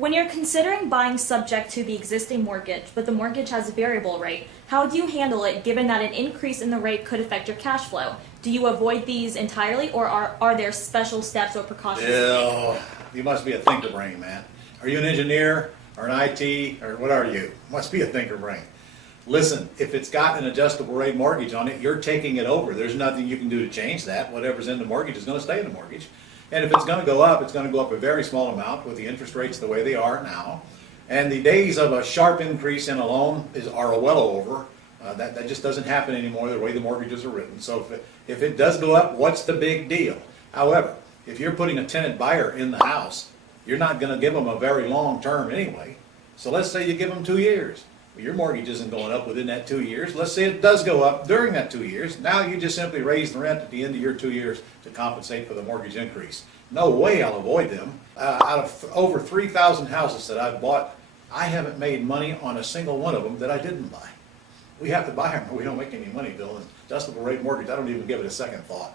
When you're considering buying subject to the existing mortgage, but the mortgage has a variable rate, how do you handle it given that an increase in the rate could affect your cash flow? Do you avoid these entirely, or are there special steps or precautions? Yeah, you must be a thinker brain, man. Are you an engineer or an IT or what are you? Must be a thinker brain. Listen, if it's got an adjustable rate mortgage on it, you're taking it over. There's nothing you can do to change that. Whatever's in the mortgage is going to stay in the mortgage. And if it's going to go up, it's going to go up a very small amount with the interest rates the way they are now. And the days of a sharp increase in a loan are well over. That just doesn't happen anymore the way the mortgages are written. So if it does go up, what's the big deal? However, if you're putting a tenant buyer in the house, you're not going to give them a very long term anyway. So let's say you give them 2 years. Well, your mortgage isn't going up within that 2 years. Let's say it does go up during that 2 years. Now you just simply raise the rent at the end of your 2 years to compensate for the mortgage increase. No way I'll avoid them. Out of over 3,000 houses that I've bought, I haven't made money on a single one of them that I didn't buy. We have to buy them or we don't make any money, Bill. And adjustable rate mortgage, I don't even give it a second thought.